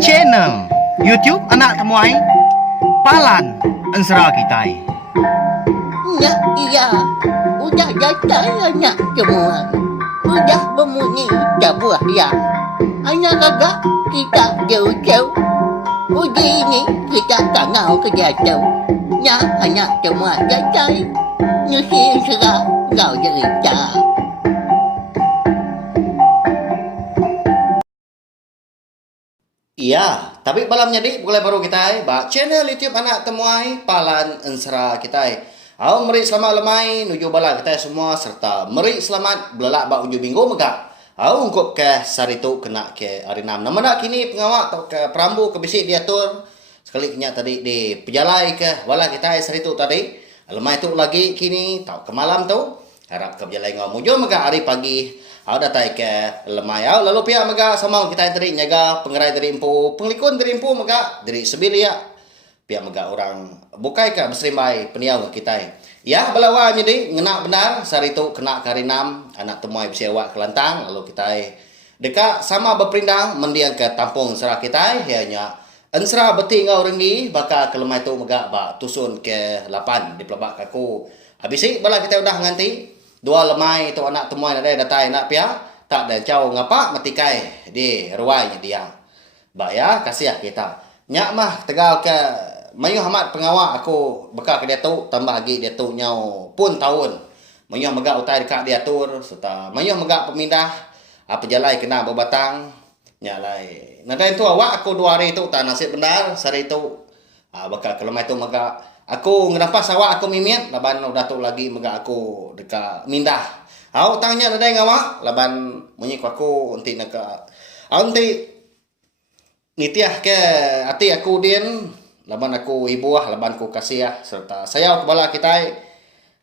channel YouTube anak temuai Palan Ensera Kitai. Ya, iya, udah datang anak semua. Udah berbunyi sebuah ya. Anak agak kita jauh-jauh. Uji ini kita tangau ke jatuh. Ya, anak semua datang. Nyusi serah kau cerita. Iya, tapi malamnya di boleh baru kita ba channel YouTube anak temuai Palan Ensera kita. Au meri selamat lemai nuju bala kita semua serta meri selamat belak ba uju minggu mega. Au ungkup ke saritu kena ke hari 6. Nama nak kini pengawak atau ke perambu ke bisik diatur sekali kenya tadi di pejalai ke wala kita saritu tadi. Lemai tu lagi kini tau ke malam tu harap ke pejalai ngau mujo mega hari pagi. Au datai ke lemai au lalu pihak mega sama kita tadi nyaga pengerai dari impu penglikun dari impu mega dari sebilia pihak mega orang bukai ke berserimbai peniau kita ya balawa jadi ngena benar sari itu kena kari 6 anak temuai bersiawak kelantang lalu kita dekat sama berpindah mendiang ke tampung serah kita hanya ensera beti ngau rengi baka ke lemai tu mega ba tusun ke 8 di pelabak kaku habis bala kita udah nganti dua lemai tu anak temuai ada datai nak pia tak ada jauh ngapa matikai di ruainya dia ba ya kasih kita nyak mah tegal ke mayu hamat pengawak aku bekal ke dia tu tambah lagi dia tu nyau pun tahun mayu megak utai dekat dia tur serta mayu megak pemindah apa jalai kena berbatang nyak lai nadai tu awak aku 2 hari tu tak nasib benar sari tu bekal ke lemai tu megak aku ngerampas awak aku mimit laban udah tu lagi mega aku dekat mindah. Au tanya ada ngawak laban munyi aku unti nak unti nitiah ke ati aku din laban aku ibuah laban ku kasih serta saya kepala kita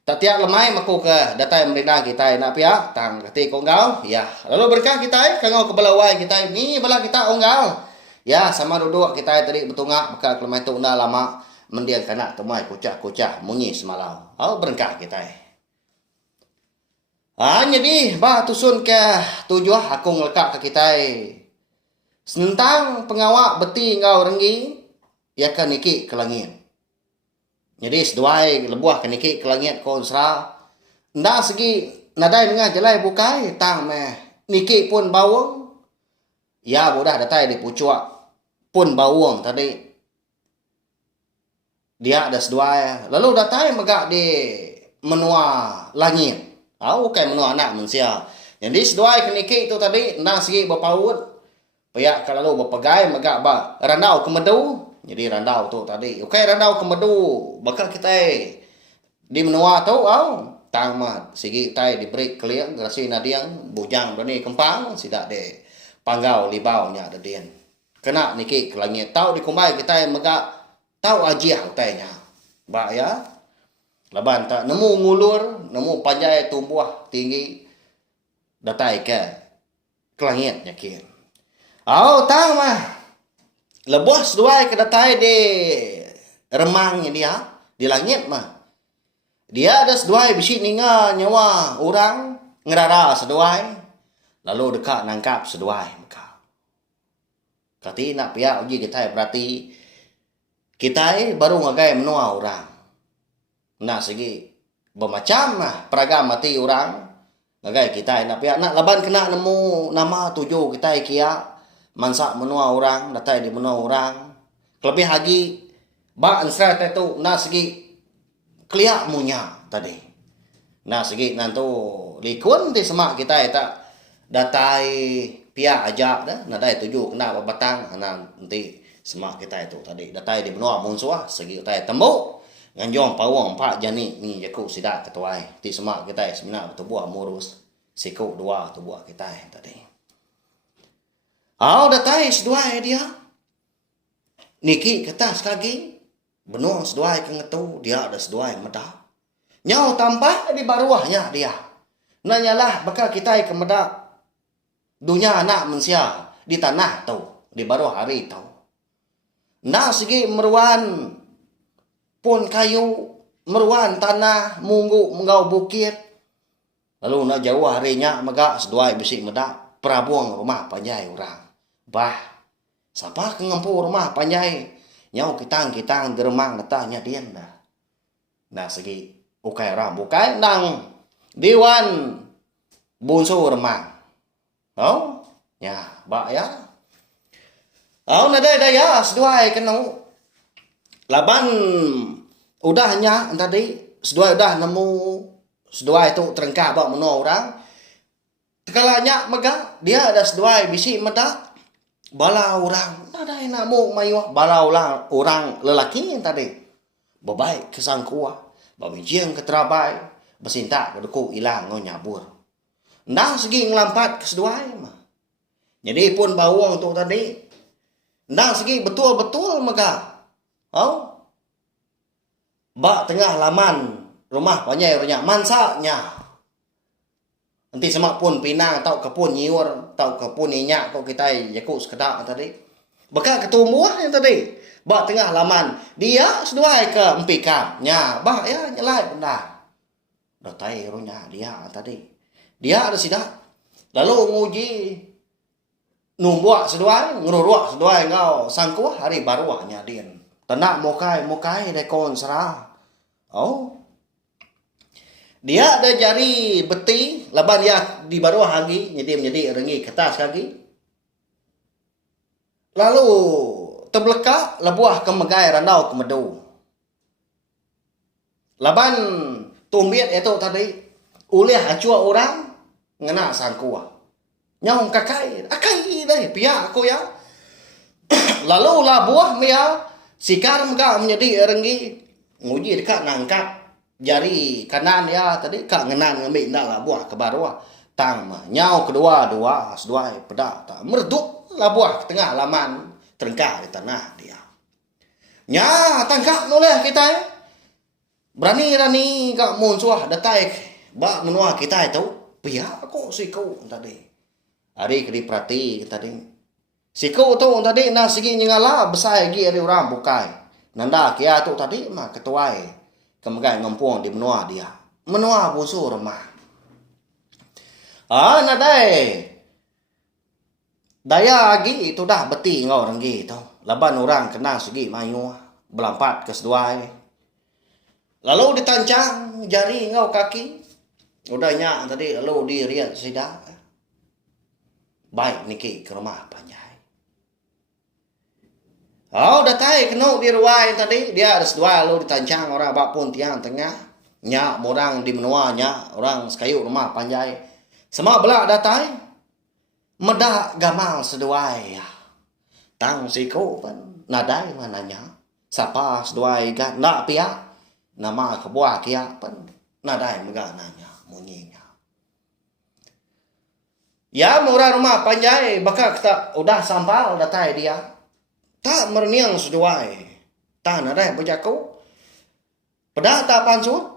tak tiap lemai maku ke datai merina kita nak pia tang kati konggal ya lalu berkah kita kangau ke balawai kita ni bala kita onggal ya sama duduk kita tadi betungak bekal lemai tu na lama mendiang kanak temai kucah-kucah munyi semalam. Au berengkah kita. Jadi bah tusun ke tujuh aku ngelekat ke kita. Senentang pengawak beti ngau renggi ya kan niki ke langit. Jadi seduai lebuah ke niki ke langit konsra. Nda segi nadai ngah jelai bukai tang meh niki pun bawang. Ya bodah datai di pucuak pun bawang tadi dia ada sedua lalu datai megak di menua langit au kai menua anak manusia jadi sedua keniki itu tadi nang segi berpaut pihak kalau berpegai megak ba randau ke medu jadi randau tu tadi okay randau ke medu bakal kita di menua tu au tang mah segi tai di break clear grasi nadiang bujang berani kempang sidak de panggau libau nya ada dian kena niki ke langit tau di kumbai kita megak tahu ajiah utainya ba ya laban tak nemu ngulur nemu panjai tumbuh tinggi datai ke langit nyakin au tahu mah lebos dua ke datai di remangnya dia di langit mah dia ada sedua bisi ninga nyawa orang ngerara sedua lalu dekat nangkap sedua maka kati nak pihak uji kita berarti kita baru ngagai menua orang. Nah segi bermacam lah peragam mati orang. Ngagai kita nak pihak nak laban kena nemu nama tujuh kita kia mansak menua orang, datai di menua orang. Kelebih lagi ba ansra tu nah segi kliak munya tadi. Nah segi nantu likun di semak kita tak datai pihak ajak dah, nadai tujuh kena berbatang nanti semak kita itu tadi datai di benua munsua segi utai tembuk nganjong pawang pak jani ni jaku sidak ketuai ti semak kita sebenarnya tubuh murus siku dua tubuh kita tadi au datai sedua dia niki ketas lagi benua sedua ke ngetu dia ada sedua medah nyau tambah di baruahnya dia nanyalah bakal kita ke medak dunia anak manusia di tanah tu di baruah hari tu nah segi meruan pun kayu meruan tanah munggu menggau bukit lalu nak jauh harinya megak seduai besi medak perabuang rumah panjai orang bah Siapa ke ngampu rumah panjai. Nyau kitang deremang datanya dian dah. Nah segi ukai orang bukai nang Dewan Bunsu remang. Oh, ya, bak ya. Oh, nada daya seduai kenau. Laban udahnya tadi seduai udah nemu seduai itu terengkah bak meno orang. Tekalanya mega dia ada seduai bisi meda bala orang. Nada namu mayuh bala orang lelaki yang tadi. Babai kesang kuah, babijing ke terabai, besinta ke deku ilang ngau nyabur. Ndang segi ngelampat ke seduai mah. Jadi pun bawang tu tadi. Ndang segi betul-betul mega. Oh. Bak tengah laman rumah panjai ronya mansaknya. Nanti semak pun pinang tau kepun nyiur, tau kepun inyak kau kita yakut sekedak tadi. Baka ketumbuh yang tadi. Bak tengah laman dia seduai ke empikam. Nya, bak ya nyelai benda. Dah tai ronya dia tadi. Dia ada sidak. Lalu nguji numbuak seduai, ngeruruak seduai ngau sangkuah hari baruahnya din. Tenak mokai dekon serah. Oh. Dia ada jari beti, laban dia di baruah lagi, menjadi rengi kertas lagi. Lalu terbelekak lebuah ke megai randau ke medu. Laban tumbiat itu tadi ulih acua orang ngena sangkuah. Nyong kakai, akai deh pihak aku ya. Lalu lah buah mia sikar mega menjadi rengi nguji dekat nangkat jari kanan ya tadi kak ngenan ngambil nak lah buah ke baruah tang mah nyau kedua seduai pedak tak merduk lah buah ke tengah laman terengkah di tanah dia. Nya tangkap noleh kita berani kak munsuah datai bak menua kita itu. Pihak kok siku tadi. Hari kedi perhati tadi. Siku tu tadi na segi nyengala besar lagi hari orang bukai. Nanda kia tu tadi mah ketuai. Kemegai ngempuang di menua dia. Menua busur mah. Ah nadai. Daya lagi itu dah beti ngau renggi tu. Laban orang kena segi mayu belampat ke seduai. Lalu ditancang jari ngau kaki. Udahnya tadi lalu diriat sidak. Baik niki ke rumah panjai. Oh datai kena di ruai tadi dia ada sedua lalu ditancang orang bak pun tiang tengah. Nya orang di menuanya orang sekayu rumah panjai. Semua belak datai. Medak gamal seduai. Tang siku kan nadai mananya. Siapa seduai kan nak pihak. Nama kebuah kia pun nadai megak nanya. Munyinya. Ya murah rumah panjai bakal kita udah sampal datai dia. Tak merniang seduai. Tak nadai berjaku. Pedak tak pansut.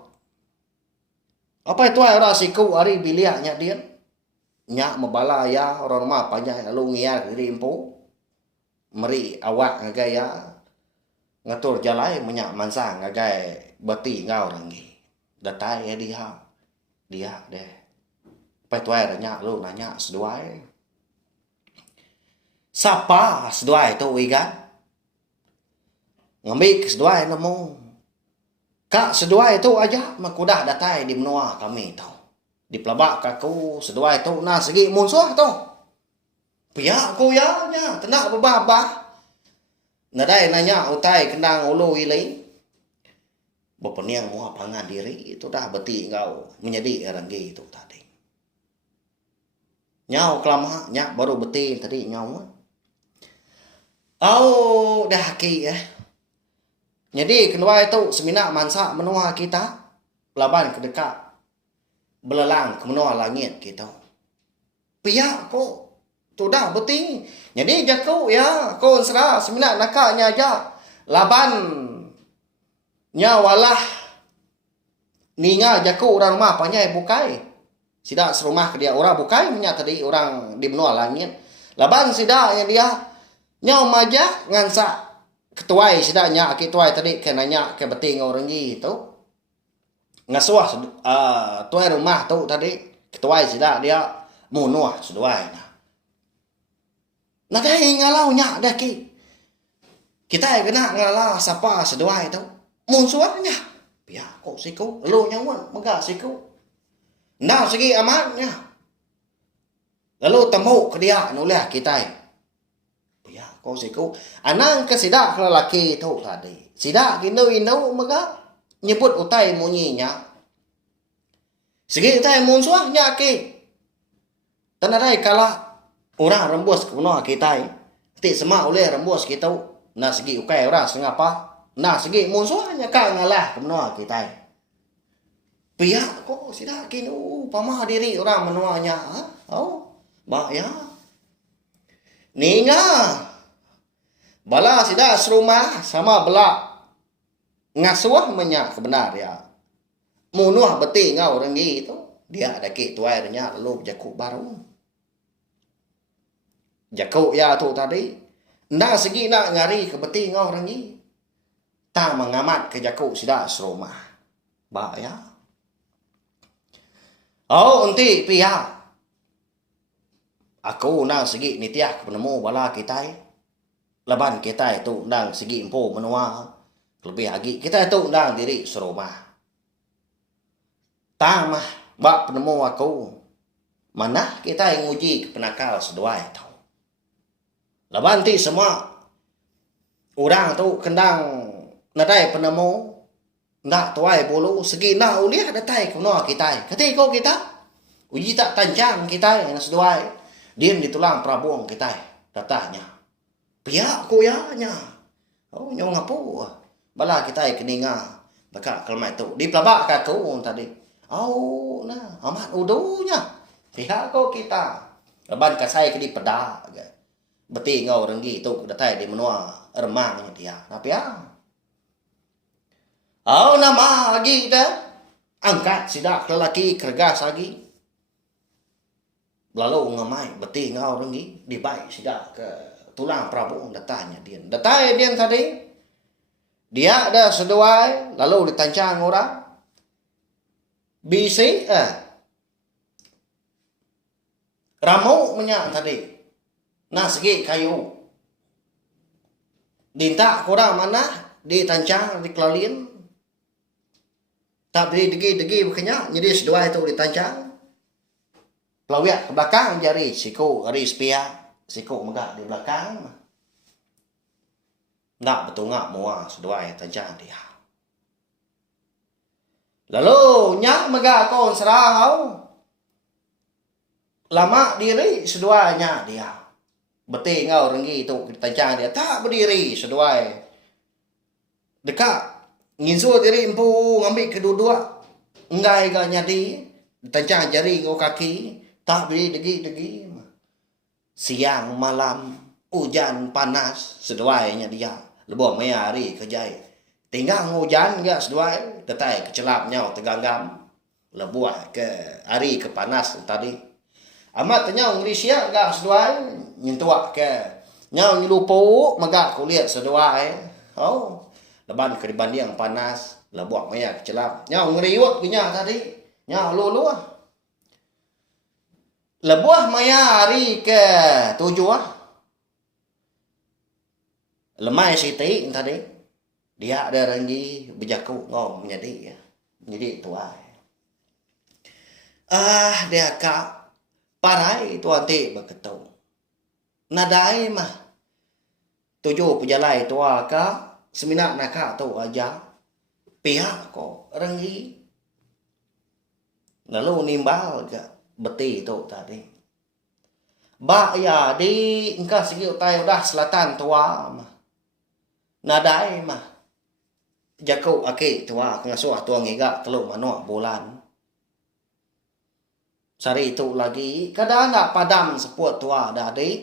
Apa itu orang siku hari biliaknya dia. Nyak membala ya orang rumah panjai lalu ngiar ke rimpu. Meri awak ngagaya. Ngatur jalai menyak mansang ngagai beti ngau rangi. Datai ya dia deh. Pai tuai nanya lu nanya seduai. Siapa seduai tu ikan? Ngambil seduai nemu. Kak seduai tu aja makudah datai di menua kami tau. Di pelabak kaku seduai tu nah segi munsuh tu. Pihak aku ya nya tenak bebabah. Nadai nanya utai kendang ulu ilai. Bepeniang muah pangan diri itu dah beti engkau menjadi eranggi itu tadi. Nyau kelama nyak baru beti tadi nyau. Oh dah ki Jadi kedua itu seminak mansa menua kita laban kedekat belelang ke menua langit kita. Pihak kok tu dah beti. Jadi jaku ya kau serah seminak nakaknya aja laban nyawalah ninga jaku orang rumah panjai bukai. Sidak serumah ke dia orang bukai nya tadi orang di menua langit. Laban sidak yang dia nyau maja ngansa ketuai sidaknya ketuai tadi kenanya ke beting orang gitu. Ngasuah tuai rumah tu tadi ketuai sidak dia munuah seduai. Nadai ngalau nya dah ki. Kita kena ngalah siapa seduai tau. Mun suarnya. Pihak kok siku. Lu nyawan megak siku. Nah segi amatnya. Lalu temu ke dia nulis kita. Pihak kok siku. Anang ke sidak lelaki tu tadi. Sidak inu megak. Nyebut utai munyinya. Segi utai mun suarnya ki. Tanadai kalah. Orang rembus ke benar kita. Ti semak oleh rembus kita. Nah segi ukai orang sengapa. Nah segi musuhnya kau ngalah ke benar kita. Pihak kok sidak kini. Pamah diri orang menuanya. Oh. Bak ya. Ninga. Bala sidak serumah sama belak. Ngasuah menyak kebenar ya. Munuh beti ngau rengi itu. Dia ada ki tuairnya lalu berjakuk baru. Jakuk ya tu tadi. Nda segi nak ngari ke beti ngau rengi. Ta mengamat ke jakuk sidak serumah. Bak ya. Oh unti pihak. Aku nang segi nitiah ke penemu bala kita. Laban kita itu nang segi empu menua. Lebih lagi kita itu nang diri serumah. Ta mah bak penemu aku. Mana kita yang uji ke penakal seduai tau. Laban ti semua orang tu kendang nadai penemu nak tuai bulu segi nak uliah datai kuno kita. Ketika kita uji tak tancang kita yang seduai diam di tulang prabuang kita datanya. Pihak kuyanya. Oh nyong ngapu. Bala kita keninga bakal kelmai tu di pelabak kaku tadi. Oh nah amat udunya. Pihak kau kita. Laban kasai ke di pedak. Beti ngau renggi tu datai di menua remangnya dia. Tapi ya. Oh nama lagi dah. Angkat sidak lelaki kergas lagi. Lalu ngamai beti ngau renggi dibaik sidak ke tulang prabu datanya dia. Datai dia tadi. Dia ada seduai lalu ditancang orang. Bisi Ramu menyak tadi. Nah segi kayu. Dinta korang mana ditancang dikelalin. Tak beri degi berkenyak. Jadi seduai itu ditancang. Pelawiat ke belakang jari. Siku hari sepia. Siku megak di belakang. Nak betul ngak mua seduai tancang dia. Lalu nyak megak kon serau. Lama diri seduanya dia. Beti ngau renggi itu tancang dia. Tak berdiri seduai. Dekat. Nginsu diri empu ngambil kedua-dua. Enggak gak nyadi. Tancang jari ngau kaki. Tak berdiri degi. Siang malam. Hujan panas. Seduainya dia. Lebuh maya hari kejai. Tinggal hujan gak seduai. Tetai kecelapnya teganggam. Lebuh ke hari ke panas tadi. Amat tanya ngeri siap gak seduai. Nyentuak ke. Nyau nyelupu. Megak kulihat seduai. Oh. Leban ke dibanding yang panas. Lebuak maya kecelap. Nyau ngeriut punya tadi. Nyau lulu. Lebuah maya hari ke 7. Lemai siti tadi. Dia ada renggi. Berjaku ngom menjadi. Menjadi tuai. Dia kak. Parai tu antik berketu. Nadai mah. 7 pejalai tua ka. Seminak nak tu aja. Pihak kok renggi. Lalu nimbal ke beti tu tadi. Bak ya di engkau segi utai udah selatan tua mah. Nadai mah. Jakau aki tua ngasuh tua ngiga teluk manuk bulan. Sari itu lagi. Kadang nak padam seput tua dah di.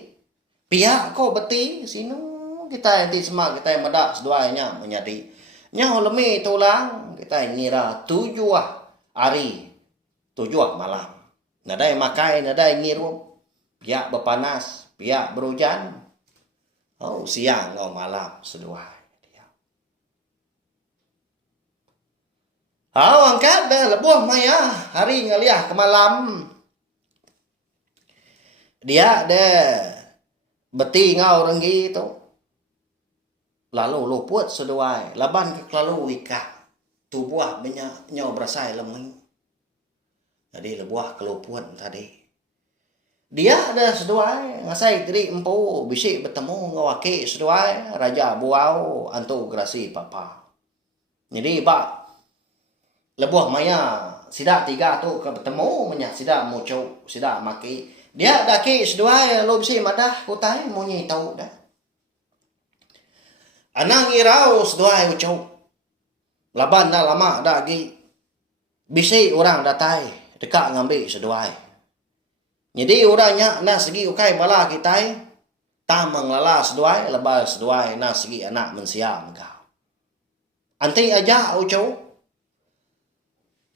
Pihak kau beti. Sinu. Kita nanti semak. Kita yang medak seduanya menjadi. Nyahu lemi tulang. Kita yang ngira 7 hari. 7 malam. Nada yang makai. Nada yang ngirup. Pihak berpanas. Pihak berhujan. Oh siang oh malam. Seduai. Angkat dah lebuh maya. Hari ngaliah ke malam. Dia ada beti ngau renggi tu. Lalu luput seduai, laban ke lalu wika. Tu buah banyak nyaw berasai lemeng. Jadi lebuah keluput tadi. Dia ada seduai, ngasai tadi empu bisik bertemu ngawaki seduai, raja buau antu gerasi papa. Jadi pak, lebuah maya sida tiga tu ke bertemu menya sida mucuk, sida maki. Dia daki seduai lo bisik madah kutai munyi tahu dah. Anang irau seduai ucuk. Laban dah lama dah lagi. Bisik orang datai dekat ngambil seduai. Jadi orangnya nak segi ukai bala kita tamang lala seduai lepas seduai nak segi anak mensiam kau. Anti aja ucuk.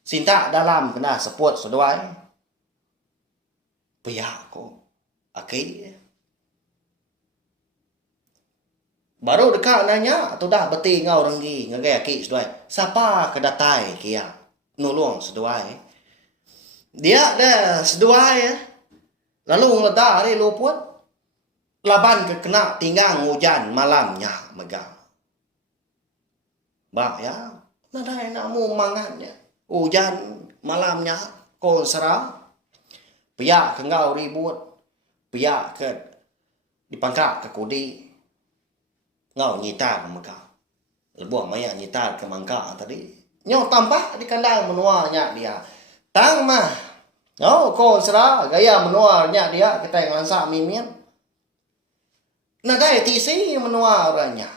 Sinta dalam kena seput seduai. Pihak ko. Aki. Baru dekat nanya atau dah beti ngau renggi ngagai aki seduai. Siapa kedatai kia nulung seduai. Dia dah seduai lalu ngeledak hari luput. Laban ke kena tinggal hujan malamnya megang. Bak ya. Nadai namu mangatnya. Hujan malamnya kon serang. Piak ke ngau ribut. Piak ke dipangkak ke kudi. Ngau nyitar megang. Lebuah maya nyitar ke mangka tadi. Nyaw tampak di kandang menuarnya dia. Tang mah. Oh, kon serah gaya menuarnya dia kita yang lansak mimin. Nadai tisi menuarnya.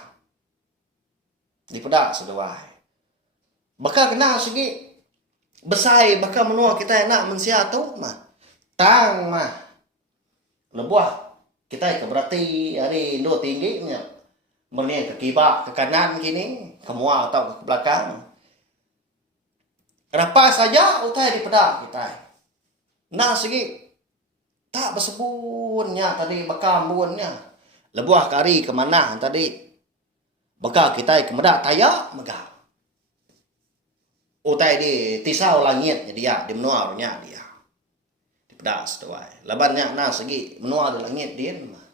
Di pedak seduai. Bakal kena segi besai bakal menuar kita yang nak mensia tu mah. Tang mah. Lebuah kita ke berarti hari Indo tingginya. Berniat ke kibak, ke kanan kini, ke mual atau ke belakang. Rapas saja utai di pedak kita. Nah segi tak bersebunnya tadi bakal bunnya. Lebuah kari ke mana tadi. Bakal kita ke medak tayak megah. Utai di tisau langit dia, di menuarnya dia. Di pedak setuai. Labannya nah segi menuar di langit dia mah.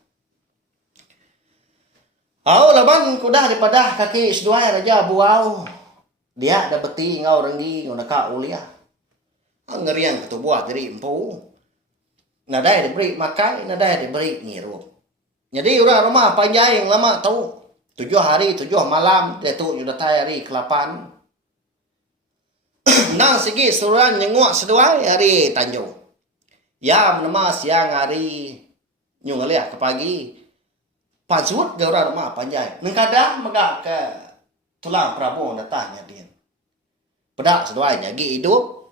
Au laban kudah daripada kaki seduai raja buau. Dia ada beti ngau renggi ngau nak ulia. Ngeriang ketubuh dari empu. Nadai diberi makai, nadai diberi ngirup. Jadi orang rumah panjang lama tahu. 7 hari, 7 malam dia tu sudah hari ke-8. Nang segi suruhan nyenguk seduai hari Tanjung. Ya menema siang hari nyung lihat ke pagi. Pasut ke orang rumah panjang. Kadang megak ke tulang Prabowo datangnya dia. Pedak seduai nyagi hidup.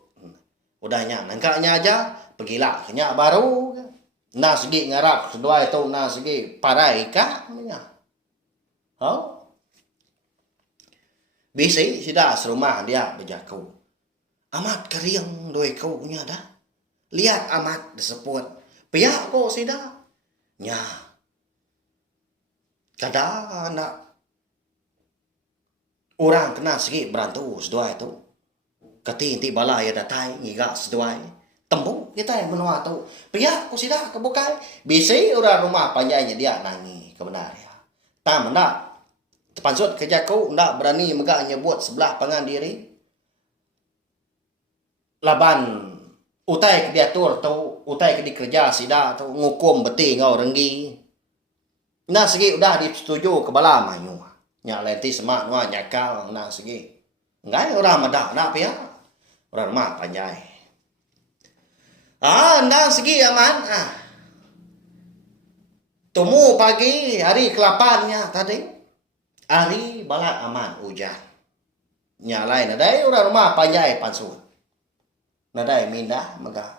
Udahnya nangkaknya aja. Pergilah kenyak baru. Nah segi ngarap seduai tu. Nah segi parai kah. Oh. Bisi sudah serumah dia berjaku. Amat keriang doi kau punya dah. Lihat amat disebut. Pihak kau sudah. Nya. Kadang anak orang kena segi berantu seduai tu. Kati inti bala ya datai ngigak seduai. Tembu kita yang menua tu. Pihak ku sidah kebukai. Bisi orang rumah panjangnya dia nangi kebenar ya. Tak mendak. Tepansut kerja kau ndak berani megak nyebut sebelah pangan diri. Laban utai ke diatur tu, utai ke dikerja sida tu ngukum beti ngau renggi. Nah segi udah disetujui ke bala mayu. Nya lenti semak nuah nyakal nah segi. Ngai orang madak nak pia. Orang mah panjai. Nah segi aman. Temu pagi hari ke-8-nya tadi. Hari bala aman hujan. Nya lain adai orang rumah panjai pansun. Nadai mindah megah.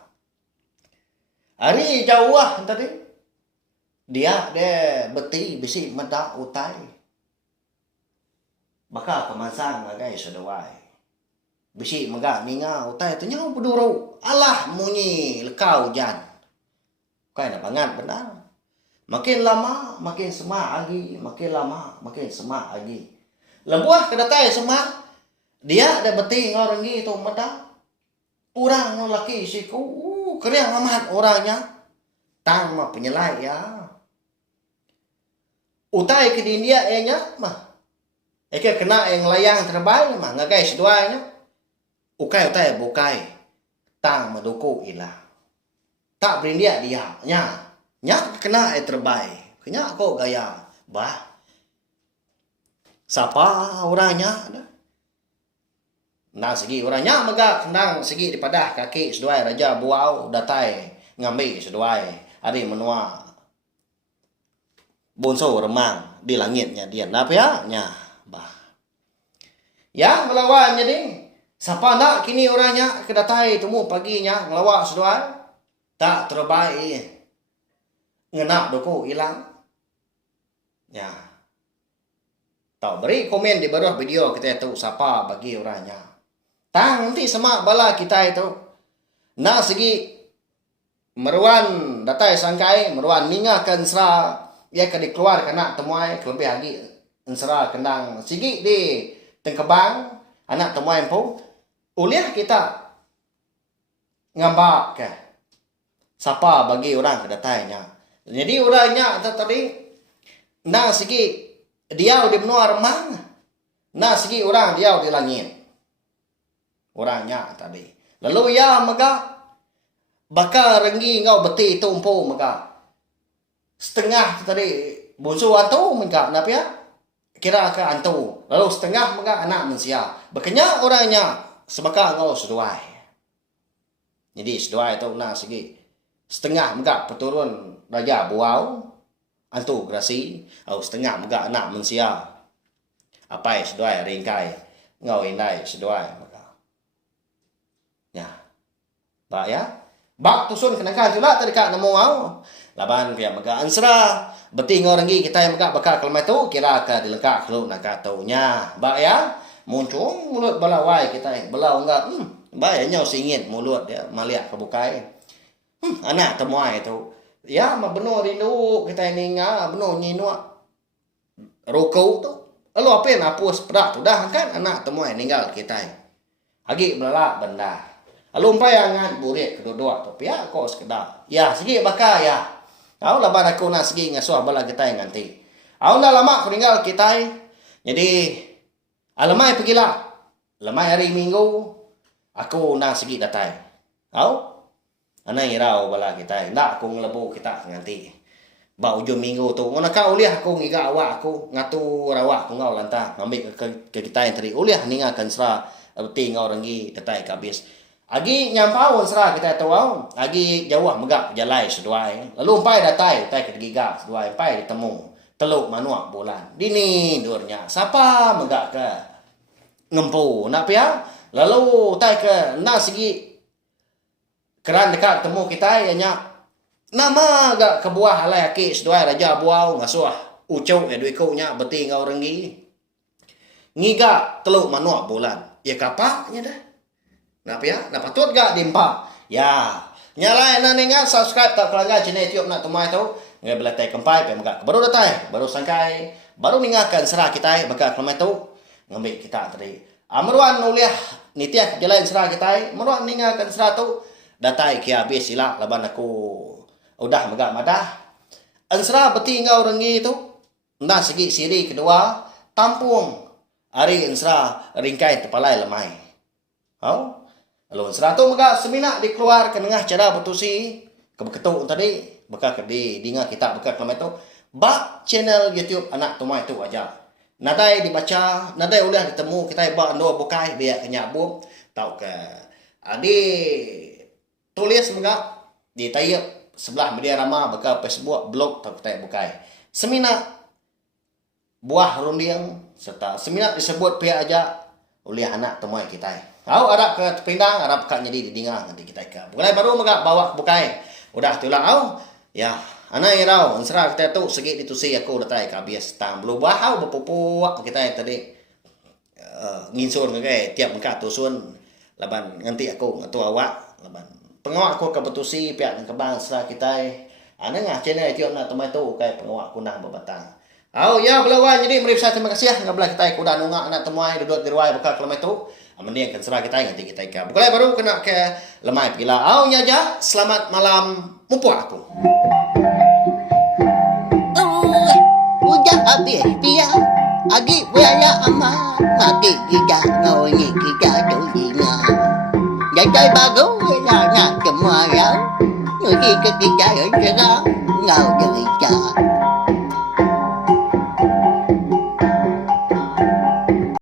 Hari jauh tadi. Dia beti bisi medak utai. Maka kemasang agai seduai. Bisi megak minga utai tu nyau berduru. Allah munyi lekau hujan. Kai nak bangat benar. Makin lama makin semak lagi, makin lama makin semak lagi. Lebuah kedatai semak. Dia ada beti ngau renggi tu medak. Orang yang laki siku keriang amat orangnya. Tang mah penyelai ya. Utai ke di India nya mah. Eke kena yang layang terbaik mah ngagai seduanya. Utai bukai. Tang maduku ilah. Tak berindia dia nya kena terbaik. Kenya kok gaya bah. Sapa orangnya nah segi orangnya mega kendang segi di padah kaki seduai raja buau datai ngambil seduai hari menua bonso remang di langitnya dia apa ya nya bah ya melawan jadi siapa nak kini orangnya kedatai temu paginya ngelawak seduai tak terbaik ngenak doko hilang ya tahu beri komen di bawah video kita tahu siapa bagi orangnya tang nanti sama bala kita itu nah segi meruan datai sangkai meruan ningakan sera ya ke dikeluar kena temuai kelebih lagi sera kendang segi di tengkebang anak temuai pun uliah kita ngambak ke siapa bagi orang ke datainya jadi orangnya tadi nah segi dia udah menua remang nah segi orang dia udah langit orangnya tadi. Lalu ya maka bakal renggi ngau beti tumpu maka setengah tadi bonsu antu maka napa ya kira ke antu lalu setengah maka anak manusia bekenya orangnya sebaka ngau seduai. Jadi seduai itu nah segi setengah maka peturun raja buau antu grasi atau setengah maka anak manusia apa seduai ringkai ngau indai seduai ya pak ya bak tusun kenakan juga tadi kak nemu au laban pia mega ansra beti ngorangi kita yang mega bakal kelma tu kira ka dilengkap lu nak taunya bak ya muncul mulut balawai kita belau enggak bae nyau singit mulut dia maliak kebukai anak temuai itu ya mah benar rindu kita ini nga benar nyinu rokau tu lalu apa yang hapus pedak tu dah kan anak temuai ninggal kita agi belak benda lalu umpayangan burik kedua-dua tu pihak kau sekedar ya segi bakal ya kau laban aku nak segi ngasuh bala kita yang nanti kau dah lama aku tinggal kita jadi alamai pergilah lemai hari minggu aku nak segi datai kau anai rau bala kita ndak aku ngelebu kita nanti ba ujung minggu tu ngono kau uliah aku ngiga awak aku ngatur awak aku ngau lantang ngambil ke kita yang tadi uliah ningakan sera beti ngau rengi datai kabis agi nyampau serah kita tahu agi jauh megak jalai seduai lalu empai datai ke giga seduai empai ditemu teluk manuak bulan dini durnya siapa megak ke ngempu nak pia lalu tai ke na segi keran dekat temu kita ianya nama gak ke buah halai aki seduai raja buau ngasuh ucau duiku nya beti ngau rengi ngiga teluk manuak bulan ya kapaknya dah napa ya? Napa patut gak dimpa? Ya, nyalain nanti subscribe tak kelanggar channel YouTube nak temui tu. Ngai belatai kempai, pemegak baru datai, baru sangkai, baru ningakan serah kita bakal kelmai tu ngambil kita tadi. Amruan uliah nitiak jalan serah kita, amruan ningakan serah tu datai ki habis sila laban aku udah megak madah. Ansra beti ngau rengi tu, nda segi siri kedua tampung. Ari ansra ringkai tepalai lemai. Hau? Lalu seratu maka semina dikeluar ke tengah cara bertusi kebeketuk tadi bakal di dinga kita bakal kelama itu bak channel YouTube anak tumai itu aja nadai dibaca nadai udah ditemu kita bak ando bukai biar kenyabuk tau ke adi tulis maka di tayap sebelah media rama bakal Facebook blog tau kita bukai semina buah rundiang serta semina disebut pihak aja oleh anak tumai kita kau harap ke pindang, harap kat jadi di dingang nanti kita ke. Bukan baru mega bawa bukai. Udah tulang au. Ya, ana irau, ansra kita tu segi ditusi aku datai ka bias tang belum bahau bepupuak kita tadi nginsur ngai tiap meka tusun laban nganti aku ngatu awak laban pengawak aku ke betusi pihak ke bangsa kita. Ana ngah channel itu na temai tu kai pengawak kunang bebatang. Au ya belawan jadi meripsa terima kasih ngabla kita kuda nunga anak temuai duduk di ruai bakal kelemai tu. Amandian kan serah kita nanti kita ikan. Bukan baru kena ke lemai pila. Au nyaja selamat malam mumpu aku. Udah Adik buaya amat mati kita ngồi nhìn kita chỗ gì ngờ. Giải chơi ba gấu là nhà chùm hoa ráo. Người kia cái kita ở chỗ đó ngầu cho người chờ.